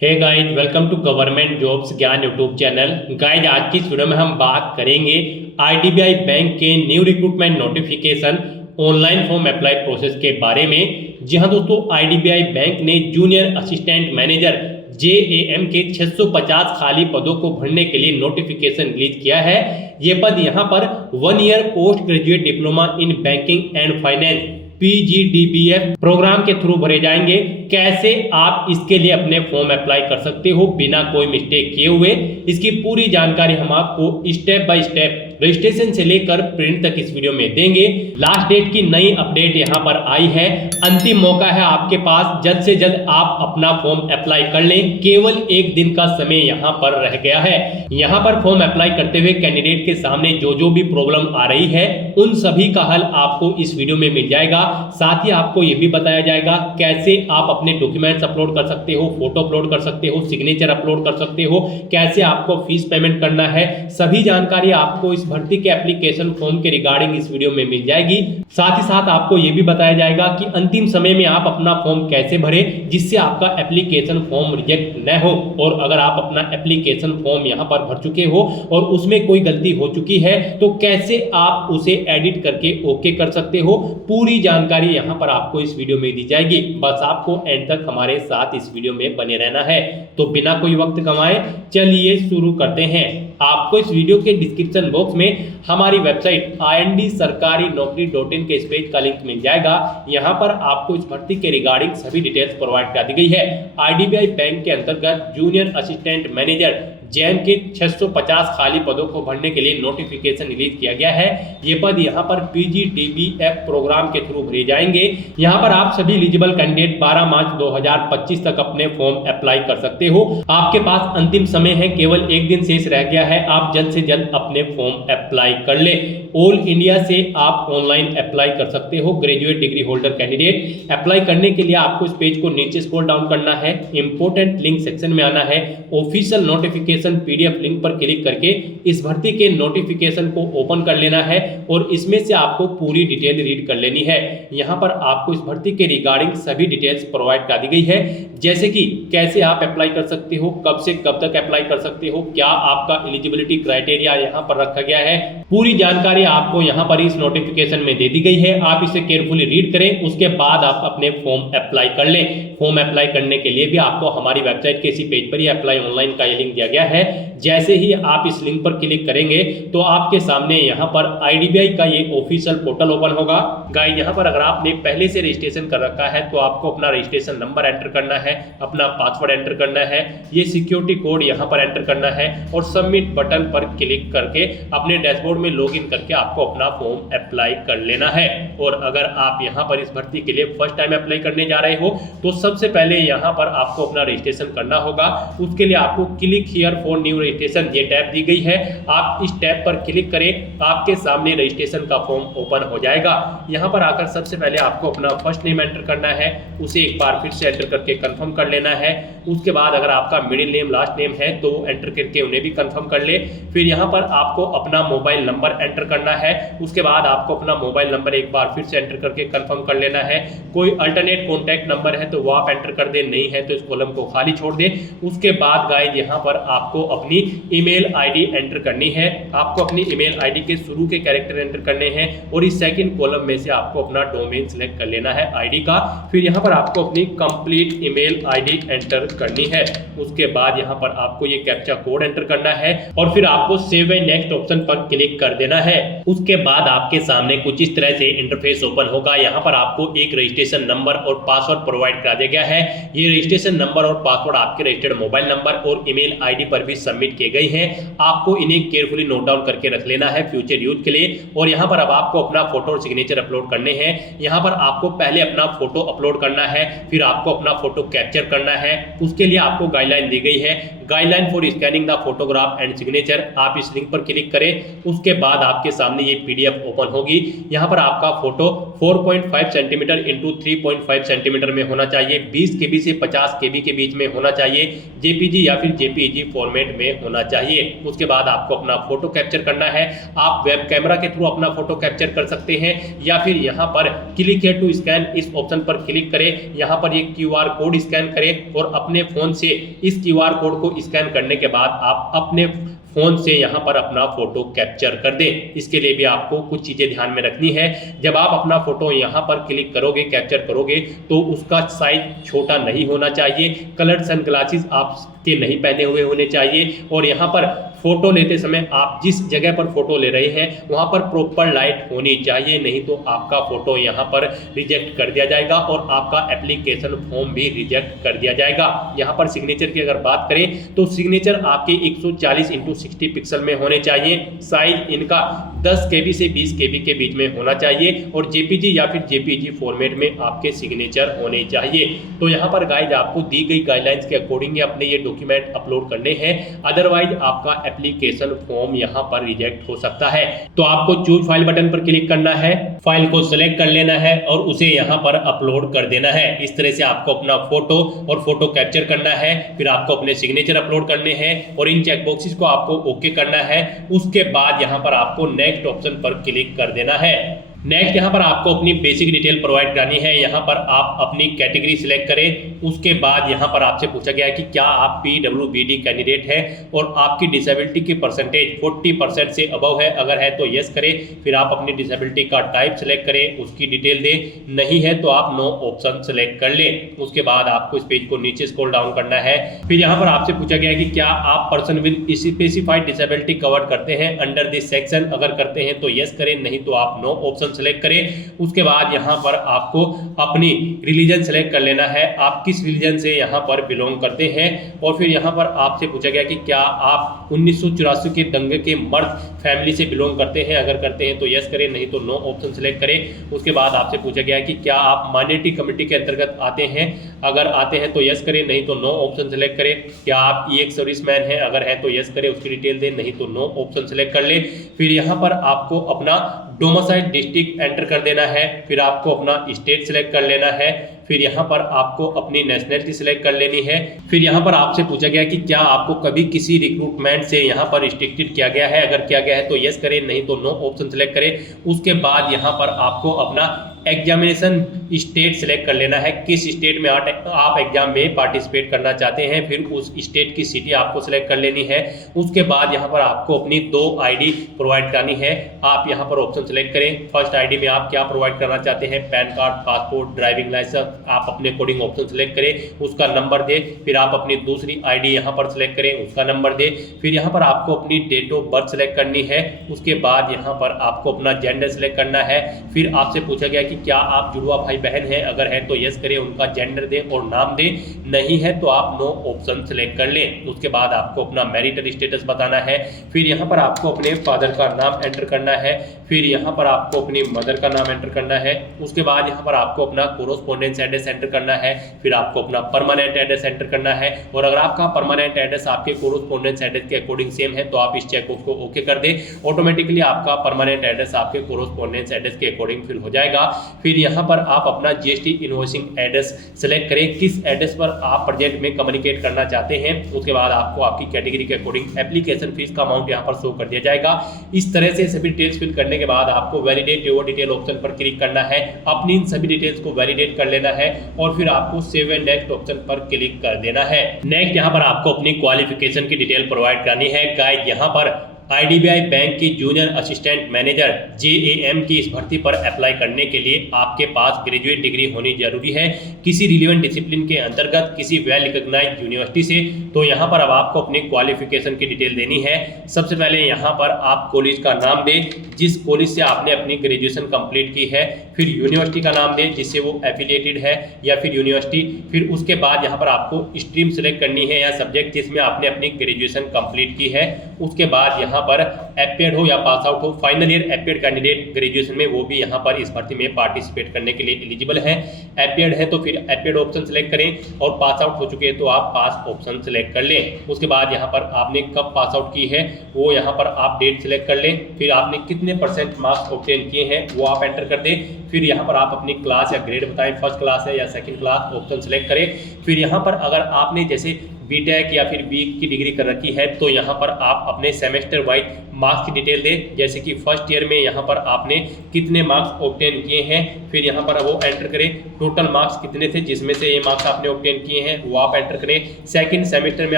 Hey guys, welcome to government jobs Gyan YouTube channel. Guys, आज की इस वीडियो में हम बात करेंगे आईडीबीआई बैंक के new recruitment notification online form apply process के बारे में। जी हाँ दोस्तों, आईडीबीआई बैंक ने जूनियर असिस्टेंट मैनेजर JAM के 650 खाली पदों को भरने के लिए नोटिफिकेशन रिलीज किया है। ये पद यहाँ पर 1 year post graduate diploma in banking and finance PGDBF program के थ्रू भरे जाएंगे। कैसे आप इसके लिए अपने फॉर्म अप्लाई कर सकते हो बिना कोई मिस्टेक किए हुए, इसकी पूरी जानकारी हम आपको स्टेप बाय स्टेप रजिस्ट्रेशन से लेकर प्रिंट तक इस वीडियो में देंगे। लास्ट डेट की नई अपडेट यहाँ पर आई है। अंतिम मौका है आपके पास, जल्द से जल्द आप अपना फॉर्म अप्लाई कर लें। केवल 1 दिन का समय यहाँ पर रह गया है। यहाँ पर फॉर्म अप्लाई करते हुए कैंडिडेट के सामने जो भी प्रॉब्लम आ रही है उन सभी का हल आपको इस वीडियो में मिल जाएगा। साथ ही आपको ये भी बताया जाएगा कैसे आप अपने डॉक्यूमेंट्स अपलोड कर सकते हो, फोटो अपलोड कर सकते हो, सिग्नेचर अपलोड कर सकते हो, कैसे आपको फीस पेमेंट करना है। सभी जानकारी आपको इस भर्ती के एप्लीकेशन फॉर्म के रिगार्डिंग इस वीडियो में मिल जाएगी। साथ ही साथ आपको यह भी बताया जाएगा कि अंतिम समय में आप अपना फॉर्म कैसे भरें जिससे आपका एप्लीकेशन फॉर्म रिजेक्ट न हो। और अगर आप अपना एप्लीकेशन फॉर्म यहां पर भर चुके हो और उसमें कोई गलती हो चुकी है तो कैसे आप उसे एडिट करके ओके कर सकते हो। पूरी जानकारी यहां पर आपको इस वीडियो में दी जाएगी। बस आपको एंड तक हमारे साथ इस वीडियो में बने रहना है। तो बिना कोई वक्त गंवाए चलिए शुरू करते हैं। आपको इस वीडियो के डिस्क्रिप्शन बॉक्स में हमारी वेबसाइट IND-sarkari-naukri.in के इस पेज का लिंक मिल जाएगा। यहाँ पर आपको इस भर्ती के रिगार्डिंग सभी डिटेल्स प्रोवाइड कर दी गई है। आईडीबीआई बैंक के अंतर्गत जूनियर असिस्टेंट मैनेजर JAM के 650 खाली पदों को भरने के लिए नोटिफिकेशन रिलीज किया गया है। ये पद यहाँ पर PGDBF प्रोग्राम के थ्रू भरे जाएंगे। यहाँ पर आप सभी एलिजिबल कैंडिडेट 12 मार्च 2025 तक अपने फॉर्म अप्लाई कर सकते हो। आपके पास अंतिम समय है, केवल 1 दिन शेष रह गया है। आप जल्द से जल्द अपने फॉर्म अप्लाई कर ले। ऑल इंडिया से आप ऑनलाइन अप्लाई कर सकते हो। Graduate degree holder candidate apply करने के लिए आपको इस पेज को नीचे स्क्रॉल डाउन करना है, इंपोर्टेंट लिंक सेक्शन में आना है, ऑफिशियल नोटिफिकेशन PDF लिंक पर क्लिक करके इस भर्ती के नोटिफिकेशन को ओपन कर लेना है और इसमें से आपको पूरी डिटेल रीड कर लेनी है। यहाँ पर आपको इस भर्ती के रिगार्डिंग सभी डिटेल्स प्रोवाइड कर दी गई है, जैसे कि कैसे आप अप्लाई कर सकते हो, कब से कब तक अप्लाई कर सकते हो, क्या आपका एलिजिबिलिटी क्राइटेरिया यहाँ पर रखा गया है। पूरी जानकारी आपको यहाँ पर इस नोटिफिकेशन में दे दी गई है। आप इसे केयरफुली रीड करें, उसके बाद आप अपने फॉर्म अप्लाई कर लें। फॉर्म अप्लाई करने के लिए भी आपको हमारी वेबसाइट के इसी पेज पर ही अप्लाई ऑनलाइन का ये लिंक दिया गया है। जैसे ही आप इस लिंक पर क्लिक करेंगे तो आपके सामने यहाँ पर आईडीबीआई का ये ऑफिशियल पोर्टल ओपन होगा। गाइस, यहाँ पर अगर आपने पहले से रजिस्ट्रेशन कर रखा है तो आपको अपना रजिस्ट्रेशन नंबर एंटर करना है, अपना पासवर्ड एंटर करना है, ये सिक्योरिटी कोड यहाँ पर एंटर करना है और सबमिट बटन पर क्लिक करके अपने डैशबोर्ड में लॉगिन करके आपको अपना फॉर्म अप्लाई कर लेना है। और अगर आप यहाँ पर इस भर्ती के लिए फर्स्ट टाइम अप्लाई करने जा रहे हो तो सबसे पहले यहाँ पर आपको अपना रजिस्ट्रेशन करना होगा। उसके लिए आपको click here for new registration ये टैब दी गई है। आप इस टैब पर क्लिक करें, आपके सामने रजिस्ट्रेशन का फॉर्म ओपन हो जाएगा। यहाँ पर आकर सबसे पहले आपको अपना फर्स्ट नेम एंटर करना है, उसे एक बार फिर से एंटर करके कंफर्म कर लेना है। उसके बाद अगर आपका मिडिल नेम लास्ट नेम है तो एंटर करके उन्हें भी कंफर्म कर ले। फिर यहाँ पर आपको अपना मोबाइल नंबर एंटर करना है। उसके बाद आपको अपना मोबाइल नंबर एक बार फिर से एंटर करके कंफर्म कर लेना है। कोई अल्टरनेट कॉन्टैक्ट नंबर है तो वो आप एंटर कर दे, नहीं है तो इस कॉलम को खाली छोड़ दे। उसके बाद गाइस यहाँ पर आपको अपनी ईमेल आईडी एंटर करनी है। आपको अपनी ईमेल आईडी के शुरू के कैरेक्टर एंटर करने हैं और इस सेकंड कॉलम में से आपको अपना डोमेन सिलेक्ट कर लेना है आईडी का। फिर यहाँ पर आपको अपनी कंप्लीट ईमेल आईडी एंटर करनी है। उसके बाद यहाँ पर आपको ये कैप्चा कोड एंटर करना है और फिर आपको सेव एंड नेक्स्ट ऑप्शन पर क्लिक कर देना है। उसके बाद आपके सामने कुछ इस तरह से इंटरफेस ओपन होगा। यहाँ पर आपको एक रजिस्ट्रेशन नंबर और पासवर्ड प्रोवाइड करा दिया गया है। ये रजिस्ट्रेशन नंबर और पासवर्ड आपके रजिस्टर्ड मोबाइल नंबर और ईमेल आईडी पर भी सबमिट किए गए हैं। आपको इन्हें केयरफुली नोट डाउन करके रख लेना है फ्यूचर यूज के लिए। और यहाँ पर अब आपको अपना फोटो और सिग्नेचर अपलोड करने हैं। यहाँ पर आपको पहले अपना फोटो अपलोड करना है, फिर आपको अपना फोटो कैप्चर करना है। उसके लिए आपको गाइडलाइन दी गई है। Guideline for scanning the photograph and signature, आप इस लिंक पर क्लिक करें। उसके बाद आपके सामने ये PDF ओपन होगी। यहाँ पर आपका फोटो 4.5 सेंटीमीटर इंटू 3.5 सेंटीमीटर में होना चाहिए, 20 KB से 50 KB के बीच में होना चाहिए, JPG या फिर JPEG फॉर्मेट में होना चाहिए। उसके बाद आपको अपना फोटो कैप्चर करना है। आप वेब कैमरा के थ्रू अपना फोटो कैप्चर कर सकते हैं या फिर यहाँ पर क्लिक हियर टू स्कैन इस ऑप्शन पर क्लिक करें। यहाँ पर ये QR कोड स्कैन करें और अपने फोन से इस QR कोड को स्कैन करने के बाद आप अपने फोन से यहाँ पर अपना फोटो कैप्चर कर दें। इसके लिए भी आपको कुछ चीजें ध्यान में रखनी है। जब आप अपना फोटो यहाँ पर क्लिक करोगे, कैप्चर करोगे, तो उसका साइज छोटा नहीं होना चाहिए, कलर्ड सनग्लासेस आपके नहीं पहने हुए होने चाहिए और यहाँ पर फोटो लेते समय आप जिस जगह पर फोटो ले रहे हैं वहाँ पर प्रॉपर लाइट होनी चाहिए, नहीं तो आपका फोटो यहाँ पर रिजेक्ट कर दिया जाएगा और आपका एप्लीकेशन फॉर्म भी रिजेक्ट कर दिया जाएगा। यहाँ पर सिग्नेचर की अगर बात करें तो सिग्नेचर आपके 140x60 पिक्सल में होने चाहिए, साइज इनका 10 KB से 20 KB के बीच में होना चाहिए और JPG या फिर JPEG फॉर्मेट में आपके सिग्नेचर होने चाहिए। तो यहाँ पर गाइज आपको दी गई गाइडलाइंस के अकॉर्डिंग अपने ये डॉक्यूमेंट अपलोड करने हैं, अदरवाइज आपका एप्लीकेशन फॉर्म यहाँ पर रिजेक्ट हो सकता है। तो आपको चूज फाइल बटन पर क्लिक करना है, फाइल को सिलेक्ट कर लेना है और उसे यहाँ पर अपलोड कर देना है। इस तरह से आपको अपना फोटो और फोटो कैप्चर करना है, फिर आपको अपने सिग्नेचर अपलोड करने हैं और इन चेकबॉक्सेस को आपको ओके करना है। उसके बाद यहाँ पर आपको नेक्स्ट ऑप्शन पर क्लिक कर देना है। नेक्स्ट यहाँ पर आपको अपनी बेसिक डिटेल प्रोवाइड करानी है। यहाँ पर आप अपनी कैटेगरी सिलेक्ट करें। उसके बाद यहाँ पर आपसे पूछा गया है कि क्या आप PWBD कैंडिडेट है और आपकी डिसेबिलिटी की परसेंटेज 40% से अबव है, अगर है तो यस करें। फिर आप अपनी डिसेबिलिटी का टाइप सेलेक्ट करें, उसकी डिटेल दें, नहीं है तो आप नो ऑप्शन सेलेक्ट कर लें। उसके बाद आपको इस पेज को नीचे स्क्रॉल डाउन करना है। फिर यहाँ पर आपसे पूछा गया है कि क्या आप person with specified disability cover करते हैं अंडर दिस सेक्शन, अगर करते हैं तो यस करें, नहीं तो आप नो ऑप्शन सेलेक्ट करें। उसके बाद यहाँ पर आपको अपनी रिलीजन सेलेक्ट कर लेना है, आप किस रिलीजन से यहाँ पर बिलोंग करते हैं। और फिर यहाँ पर आपसे पूछा गया कि क्या आप 1984 के दंगे के मर्द फैमिली से बिलोंग करते हैं, अगर करते हैं तो यस करें, नहीं तो नो ऑप्शन सेलेक्ट करें। उसके बाद आपसे पूछा गया कि क्या आप माइनॉरिटी कम्युनिटी के अंतर्गत आते हैं, अगर आते हैं तो यस करें, नहीं तो नो ऑप्शन सेलेक्ट करें। क्या आप EX सर्विसमैन हैं, अगर है तो यस करें, उसकी डिटेल दें, नहीं तो नो ऑप्शन सेलेक्ट कर ले। फिर यहाँ पर आपको अपना डोमिसाइल डिस्ट्रिक्ट एंटर कर देना है, फिर आपको अपना स्टेट सिलेक्ट कर लेना है, फिर यहाँ पर आपको अपनी नेशनलिटी सिलेक्ट कर लेनी है। फिर यहाँ पर आपसे पूछा गया कि क्या आपको कभी किसी रिक्रूटमेंट से यहाँ पर रिस्ट्रिक्टेड किया गया है, अगर किया गया है तो यस करें, नहीं तो नो ऑप्शन सेलेक्ट करें। उसके बाद यहाँ पर आपको अपना एग्जामिनेशन स्टेट सिलेक्ट कर लेना है, किस स्टेट में आप एग्जाम में पार्टिसिपेट करना चाहते हैं, फिर उस स्टेट की सिटी आपको सिलेक्ट कर लेनी है। उसके बाद यहाँ पर आपको अपनी 2 ID प्रोवाइड करनी है, आप यहाँ पर ऑप्शन सिलेक्ट करें। फर्स्ट ID में आप क्या प्रोवाइड करना चाहते हैं, PAN card, passport, driving license, आप अपने अकॉर्डिंग ऑप्शन सिलेक्ट करें, उसका नंबर दे। फिर आप अपनी दूसरी ID यहाँ पर सिलेक्ट करें, उसका नंबर दे। फिर यहाँ पर आपको अपनी डेट ऑफ बर्थ सिलेक्ट करनी है। उसके बाद यहाँ पर आपको अपना जेंडर सिलेक्ट करना है। फिर आपसे पूछा गया कि क्या आप जुड़वा भाई बहन हैं, अगर है तो यस करें, उनका जेंडर दें और नाम दें, नहीं है तो आप नो ऑप्शन सिलेक्ट कर लें। उसके बाद आपको अपना मैरिटल स्टेटस बताना है। फिर यहाँ पर आपको अपने फादर का नाम एंटर करना है, फिर यहाँ पर आपको अपनी मदर का नाम एंटर करना है। उसके बाद यहाँ पर आपको अपना कोरोस्पोंडेंस एड्रेस एंटर करना है, फिर आपको अपना परमानेंट एड्रेस एंटर करना है। और अगर आपका परमानेंट एड्रेस आपके कोरोस्पोंडेंस एड्रेस के अकॉर्डिंग सेम है तो आप इस चेकबॉक्स को ओके कर दें, ऑटोमेटिकली आपका परमानेंट एड्रेस आपके कोरोस्पोंडेंस एड्रेस के अकॉर्डिंग फिल हो जाएगा। फिर यहाँ पर आप अपना GST इनवॉइसिंग एड्रेस सेलेक्ट करें, किस एड्रेस पर आप प्रोजेक्ट में कम्युनिकेट करना चाहते हैं। उसके बाद आपको आपकी कैटेगरी के अकॉर्डिंग एप्लीकेशन फीस का अमाउंट यहाँ पर शो कर दिया जाएगा। इस तरह से सभी डिटेल्स फिल करने के बाद आपको वैलिडेट योर डिटेल ऑप्शन पर क्लिक करना है, अपनी इन सभी डिटेल्स को वैलिडेट कर लेना है और फिर आपको सेव एंड नेक्स्ट ऑप्शन पर क्लिक कर देना है। नेक्स्ट यहाँ पर आपको अपनी क्वालिफिकेशन की डिटेल प्रोवाइड करनी है। गाइड यहाँ पर IDBI बैंक की जूनियर असिस्टेंट मैनेजर JAM की इस भर्ती पर अप्लाई करने के लिए आपके पास ग्रेजुएट डिग्री होनी जरूरी है किसी रिलेवेंट डिसिप्लिन के अंतर्गत किसी वेल रिकॉग्नाइज्ड यूनिवर्सिटी से। तो यहाँ पर अब आपको अपनी क्वालिफिकेशन की डिटेल देनी है। सबसे पहले यहाँ पर आप कॉलेज का नाम दें जिस कॉलेज से आपने अपनी ग्रेजुएशन कंप्लीट की है, फिर यूनिवर्सिटी का नाम दें जिससे वो एफिलिएटेड है या फिर यूनिवर्सिटी। फिर उसके बाद यहाँ पर आपको स्ट्रीम सेलेक्ट करनी है या सब्जेक्ट जिसमें आपने अपनी ग्रेजुएशन कंप्लीट की है। उसके बाद यहाँ पर एपियर्ड हो या पास आउट हो, final year appeared candidate graduation में वो भी यहाँ पर इस भर्ती में पार्टिसिपेट करने के लिए एलिजिबल है। एपियर्ड है तो फिर एपियर्ड ऑप्शन सेलेक्ट करें और पास आउट हो चुके हैं तो आप पास ऑप्शन सेलेक्ट कर लें। उसके बाद यहाँ पर आपने कब पास आउट की है वो यहाँ पर आप डेट सेलेक्ट कर लें, फिर आपने कितने % मार्क्स ऑब्टेन किए हैं वो आप एंटर कर दें। फिर यहाँ पर आप अपनी क्लास या ग्रेड बताएं, फर्स्ट क्लास है या सेकंड क्लास, ऑप्शन सेलेक्ट करें। फिर यहाँ पर अगर आपने जैसे बीटेक या फिर बी की डिग्री कर रखी है तो यहाँ पर आप अपने सेमेस्टर वाइज मार्क्स की डिटेल दें, जैसे कि फर्स्ट ईयर में यहाँ पर आपने कितने मार्क्स ऑब्टेन किए हैं, फिर यहाँ पर वो एंटर करें। टोटल मार्क्स कितने थे जिसमें से ये मार्क्स आपने ऑब्टेन किए हैं वो आप एंटर करें। सेकंड सेमेस्टर में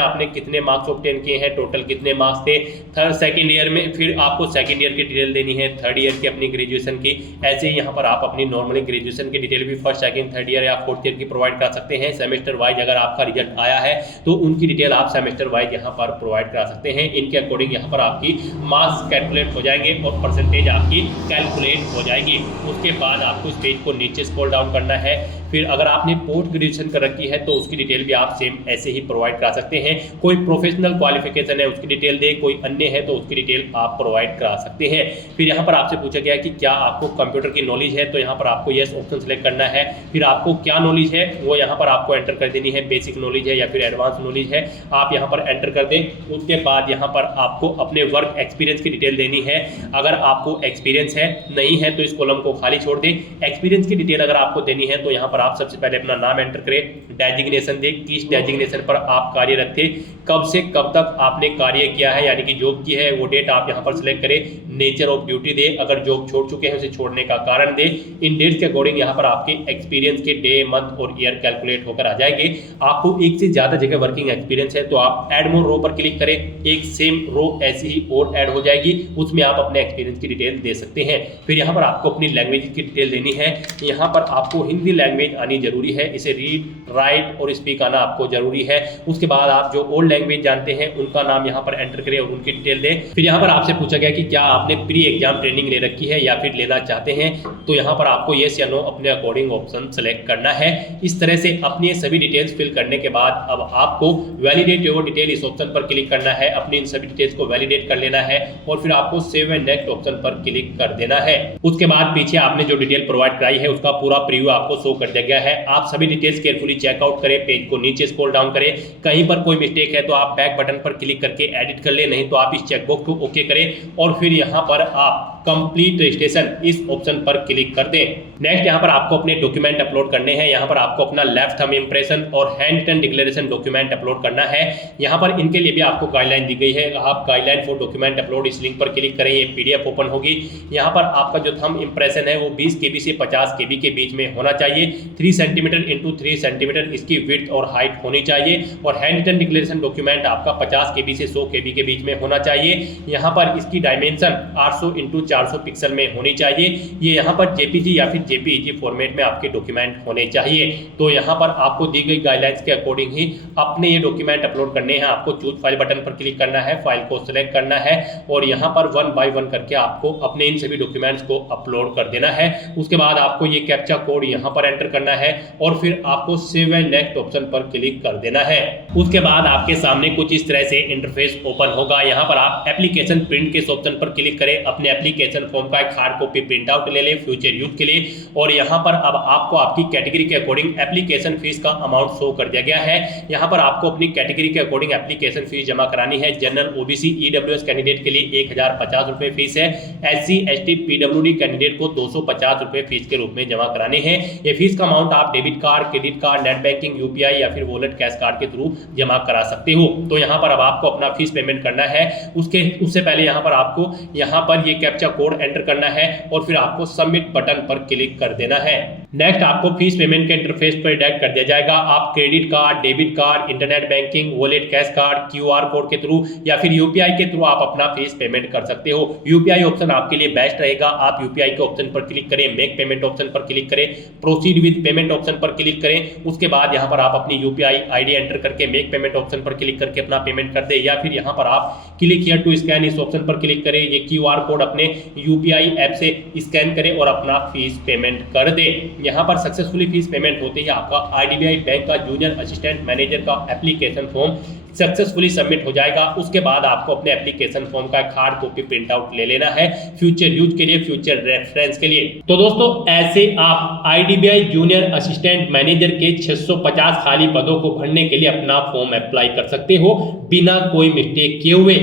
आपने कितने मार्क्स ऑब्टेन किए हैं, टोटल कितने मार्क्स थे। थर्ड सेकंड ईयर में फिर आपको सेकंड ईयर की डिटेल देनी है, थर्ड ईयर की अपनी ग्रेजुएशन की। ऐसे ही यहाँ पर आप अपनी नॉर्मली ग्रेजुएशन की डिटेल भी फर्स्ट सेकंड थर्ड ईयर या फोर्थ ईयर की प्रोवाइड कर सकते हैं। सेमेस्टर वाइज अगर आपका रिजल्ट आया है तो उनकी डिटेल आप सेमेस्टर वाइज यहाँ पर प्रोवाइड करा सकते हैं। इनके अकॉर्डिंग यहाँ पर आपकी मार्क्स कैलकुलेट हो जाएंगे और परसेंटेज आपकी कैलकुलेट हो जाएगी। उसके बाद आपको इस पेज को नीचे स्क्रॉल डाउन करना है। फिर अगर आपने पोस्ट ग्रेजुएशन कर रखी है तो उसकी डिटेल भी आप सेम ऐसे ही प्रोवाइड करा सकते हैं। कोई प्रोफेशनल क्वालिफिकेशन है उसकी डिटेल दे, कोई अन्य है तो उसकी डिटेल आप प्रोवाइड करा सकते हैं। फिर यहाँ पर आपसे पूछा गया है कि क्या आपको कंप्यूटर की नॉलेज है, तो यहाँ पर आपको येस ऑप्शन सेलेक्ट करना है। फिर आपको क्या नॉलेज है वो यहाँ पर आपको एंटर कर देनी है, बेसिक नॉलेज है या फिर एडवांस नॉलेज है, आप यहाँ पर एंटर कर दें। उसके बाद यहाँ पर आपको अपने वर्क एक्सपीरियंस की डिटेल देनी है। अगर आपको एक्सपीरियंस है, नहीं है तो इस कॉलम को खाली छोड़ दें। एक्सपीरियंस की डिटेल अगर आपको देनी है तो यहाँ पर आप सबसे पहले अपना नाम एंटर करें, डेजिग्नेशन दें, किस डेजिग्नेशन पर आप कार्यरत थे, कब से कब तक आपने कार्य किया है यानी कि जॉब की है वो डेट आप यहाँ पर सिलेक्ट करें। नेचर ऑफ ड्यूटी दे, अगर जॉब छोड़ चुके हैं उसे छोड़ने का कारण दे। इन डेट्स के अकॉर्डिंग यहाँ पर आपके एक्सपीरियंस के डे, मंथ और ईयर कैलकुलेट होकर आ जाएंगे। आपको एक से ज्यादा जगह वर्किंग एक्सपीरियंस है तो आप ऐड मोर रो पर क्लिक करें, एक सेम रो ऐसी ही और ऐड हो जाएगी, उसमें आप अपने एक्सपीरियंस की डिटेल दे सकते हैं। फिर यहाँ पर आपको अपनी लैंग्वेज की डिटेल देनी है। यहाँ पर आपको हिंदी लैंग्वेज आनी जरूरी है, इसे रीड राइट और स्पीक आना आपको जरूरी है। उसके बाद आप जो ओल्ड लैंग्वेज जानते हैं उनका नाम यहाँ पर एंटर करें और उनकी डिटेल दें। फिर यहाँ पर आपसे पूछा गया कि क्या आपने प्री एग्जाम ट्रेनिंग ले रखी है या फिर लेना चाहते हैं, तो यहाँ पर आपको येस या नो अपने अकॉर्डिंग ऑप्शन सेलेक्ट करना है। इस तरह से अपनी सभी डिटेल्स फिल करने के बाद अब आपको वैलिडेट योर डिटेल इस ऑप्शन पर क्लिक करना है, अपनी इन सभी डिटेल्स को वैलिडेट कर लेना है और फिर आपको सेव एंड नेक्स्ट ऑप्शन पर क्लिक कर देना है। उसके बाद पीछे आपने जो डिटेल प्रोवाइड कराई है उसका पूरा प्रीव्यू आपको शो कर दिया गया है। आप सभी डिटेल्स केयरफुली चेकआउट करें, पेज को नीचे स्क्रॉल डाउन करें, कहीं पर कोई मिस्टेक है तो आप बैक बटन पर क्लिक करके एडिट कर ले, नहीं तो आप इस चेकबॉक्स को ओके करें और फिर यहाँ पर आप कंप्लीट रजिस्ट्रेशन इस ऑप्शन पर क्लिक कर दें। नेक्स्ट यहाँ पर आपको अपने डॉक्यूमेंट अपलोड करने हैं। यहाँ पर आपको अपना लेफ्ट थंब इंप्रेशन और hand written declaration document upload करना है। यहाँ पर इनके लिए भी आपको गाइडलाइन दी गई है, आप गाइडलाइन फॉर डॉक्यूमेंट अपलोड इस लिंक पर क्लिक करें, ये PDF ओपन होगी। यहाँ पर आपका जो थंब इंप्रेशन है वो 20 KB से 50 KB के बीच में होना चाहिए, 3 सेंटीमीटर इंटू 3 सेंटीमीटर इसकी विड्थ और हाइट होनी चाहिए और हैंड रिटन डिक्लेरेशन डॉक्यूमेंट आपका 50 KB से 100 KB के बीच में होना चाहिए। यहाँ पर इसकी डायमेंशन 800 इंटू 400 पिक्सल में होनी चाहिए। ये यहाँ पर JPG या फिर JPEG फॉर्मेट में आपके डॉक्यूमेंट होने चाहिए। तो यहाँ पर आपको दी गई गाइडलाइंस के अकॉर्डिंग ही अपने ये डॉक्यूमेंट अपलोड करने हैं। आपको चूज फाइल बटन पर क्लिक करना है, फाइल को सिलेक्ट करना है और यहाँ पर 1 बाय 1 करके आपको अपने इन सभी डॉक्यूमेंट्स को अपलोड कर देना है। उसके बाद आपको ये कैप्चा कोड यहाँ पर एंटर करना है और फिर आपको सेव एंड नेक्स्ट ऑप्शन पर क्लिक कर देना है। उसके बाद आपके सामने कुछ इस तरह से इंटरफेस ओपन होगा। यहाँ पर आप एप्लीकेशन प्रिंट के ऑप्शन पर क्लिक करें, अपने एप्लीकेशन फॉर्म का एक हार्ड कॉपी प्रिंट आउट ले लें फ्यूचर यूज के लिए और यहाँ पर अब आपको आपकी कैटेगरी के अकॉर्डिंग एप्लीकेशन फीस का अमाउंट शो कर दिया गया है। यहाँ पर आपको अपनी कैटेगरी के अकॉर्डिंग एप्लीकेशन फीस जमा करानी है। जनरल OBC EWS कैंडिडेट के लिए 1050 रुपये फीस है, SC ST PWD कैंडिडेट को 250 रुपये फीस के रूप में जमा कराने हैं। ये फीस का अमाउंट आप debit card, credit card, net banking, UPI या फिर वॉलेट कैश कार्ड के थ्रू जमा करा सकते हो। तो यहाँ पर अब आपको अपना फीस पेमेंट करना है। उससे पहले यहाँ पर आपको यहाँ पर ये कैप्चा कोड एंटर करना है और फिर आपको सबमिट बटन पर क्लिक कर देना है। नेक्स्ट आपको फीस पेमेंट के इंटरफेस पर डायरेक्ट कर दिया जाएगा। आप credit card, debit card, internet banking, wallet cash card, QR code के थ्रू या फिर UPI के थ्रू आप अपना फीस पेमेंट कर सकते हो। UPI ऑप्शन आपके लिए बेस्ट रहेगा। आप UPI के ऑप्शन पर क्लिक करें, मेक पेमेंट ऑप्शन पर क्लिक करें, प्रोसीड विद पेमेंट ऑप्शन पर क्लिक करें। उसके बाद यहाँ पर आप अपनी UPI ID एंटर करके मेक पेमेंट ऑप्शन पर क्लिक करके अपना पेमेंट कर दे या फिर यहाँ पर आप क्लिक हियर टू स्कैन इस ऑप्शन पर क्लिक करें। ये QR कोड अपने UPI ऐप से स्कैन करें और अपना फीस पेमेंट कर दे। यहाँ पर सक्सेसफुली फीस पेमेंट होते ही आपका IDBI बैंक का जूनियर असिस्टेंट मैनेजर का एप्लीकेशन फॉर्म सक्सेसफुली सबमिट हो जाएगा। उसके बाद आपको अपने एप्लीकेशन फॉर्म का एक हार्ड कॉपी प्रिंट आउट ले लेना है फ्यूचर यूज के लिए, फ्यूचर रेफरेंस के लिए। तो दोस्तों ऐसे आप IDBI जूनियर असिस्टेंट मैनेजर के 650 खाली पदों को भरने के लिए अपना फॉर्म अप्लाई कर सकते हो बिना कोई मिस्टेक किए हुए।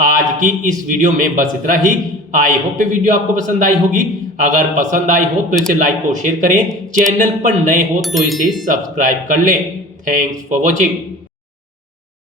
आज की इस वीडियो में बस इतना ही। आई होप ये वीडियो आपको पसंद आई होगी। अगर पसंद आई हो तो इसे लाइक और शेयर करें, चैनल पर नए हो तो इसे सब्सक्राइब कर लें। Thanks for watching.